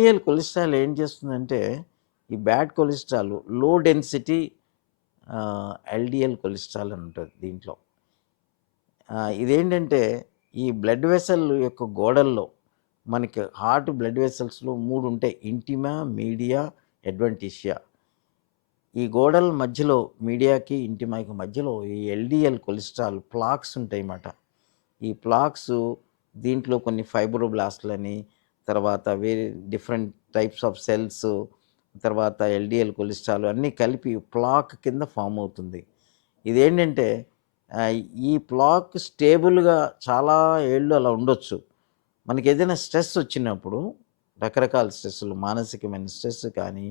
LDL cholesterol ఏం చేస్తుందంటే, ఈ bad cholesterol low density LDL cholesterol అని ఉంటది దీంట్లో. ఇదేంటంటే ఈ బ్లడ్ వెసల్ యొక్క గోడల్లో మనకి హార్ట్ బ్లడ్ వెసల్స్‌లో 3 ఉంటాయి. ఇంటిమా, మీడియా, అడ్వెంటిషియా. ఈ గోడల మధ్యలో మీడియాకి, ఇంటిమాకి మధ్యలో ఈ ఎల్‌డిఎల్ కొలెస్ట్రాల్ ప్లాక్స్ ఉంటాయన్నమాట. ఈ ప్లాక్స్ దీంట్లో కొన్ని ఫైబ్రోబ్లాస్ట్‌లని, తర్వాత వేరే డిఫరెంట్ టైప్స్ ఆఫ్ సెల్స్, తర్వాత ఎల్‌డిఎల్ కొలెస్ట్రాల్ అన్నీ కలిపి ప్లాక్ కింద ఫార్మ్ అవుతుంది. ఇదేంటంటే ఆహ్, ఈ ప్లాక్ స్టేబుల్‌గా చాలా ఏళ్ళు అలా ఉండొచ్చు. మనకేదైనా స్ట్రెస్ వచ్చినప్పుడు రకరకాల స్ట్రెస్‌లు మానసికమైన స్ట్రెస్ కానీ,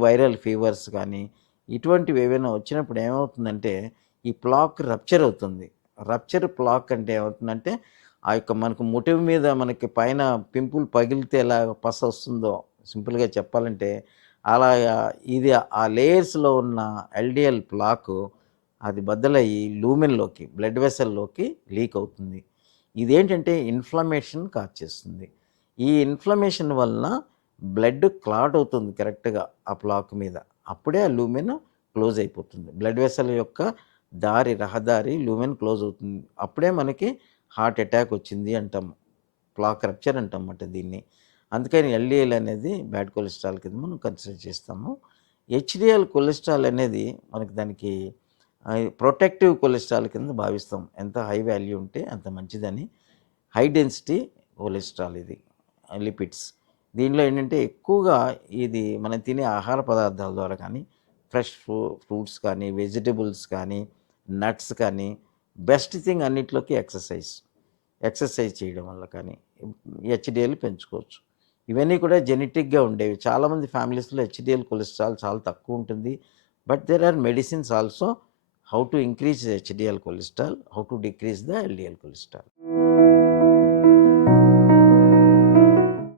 వైరల్ ఫీవర్స్ కానీ, ఇటువంటివి ఏవైనా వచ్చినప్పుడు ఏమవుతుందంటే, ఈ ప్లాక్ రప్చర్ అవుతుంది. రప్చర్ ప్లాక్ అంటే ఏమవుతుందంటే, ఆ యొక్క మనకు మొటిమ మీద మనకి పైన పింపుల్ పగిలితే ఎలాగ పస వస్తుందో సింపుల్‌గా చెప్పాలంటే, అలాగా ఇది ఆ లేయర్స్‌లో ఉన్న ఎల్‌డిఎల్ ప్లాకు అది బద్దలయ్యి లూమెన్‌లోకి, బ్లడ్ వెసల్‌లోకి లీక్ అవుతుంది. ఇదేంటంటే ఇన్‌ఫ్లమేషన్ కాజ్ చేస్తుంది. ఈ ఇన్‌ఫ్లమేషన్ వలన బ్లడ్ క్లాట్ అవుతుంది కరెక్ట్‌గా ఆ ప్లాక్ మీద. అప్పుడే ఆ లూమెన్ క్లోజ్ అయిపోతుంది. బ్లడ్ వెసల్ యొక్క రహదారి లూమెన్ క్లోజ్ అవుతుంది. అప్పుడే మనకి హార్ట్ అటాక్ వచ్చింది అంటాం. ప్లాక్ రప్చర్ అంటామన్నమాట దీన్ని. అందుకని ఎల్‌డిఎల్ అనేది బ్యాడ్ కొలెస్ట్రాల్ కింద మనం కన్సిడర్ చేస్తాము. హెచ్‌డిఎల్ కొలెస్ట్రాల్ అనేది మనకి దానికి ప్రొటెక్టివ్ కొలెస్ట్రాల్ కింద భావిస్తాం. ఎంత హై వాల్యూ ఉంటే అంత మంచిదని. హై డెన్సిటీ కొలెస్ట్రాల్ ఇది లిపిడ్స్. దీనిలో ఏంటంటే ఎక్కువగా ఇది మనం తినే ఆహార పదార్థాల ద్వారా కానీ, ఫ్రెష్ ఫ్రూట్స్ కానీ, వెజిటబుల్స్ కానీ, నట్స్ కానీ, బెస్ట్ థింగ్ అన్నిట్లోకి ఎక్సర్సైజ్. ఎక్సర్సైజ్ చేయడం వల్ల కానీ హెచ్‌డిఎల్ పెంచుకోవచ్చు. ఇవన్నీ కూడా జెనెటిక్‌గా ఉండేవి. చాలామంది ఫ్యామిలీస్‌లో హెచ్‌డిఎల్ కొలెస్ట్రాల్ చాలా తక్కువ ఉంటుంది. But there are medicines also how to increase HDL cholesterol, how to decrease the LDL cholesterol.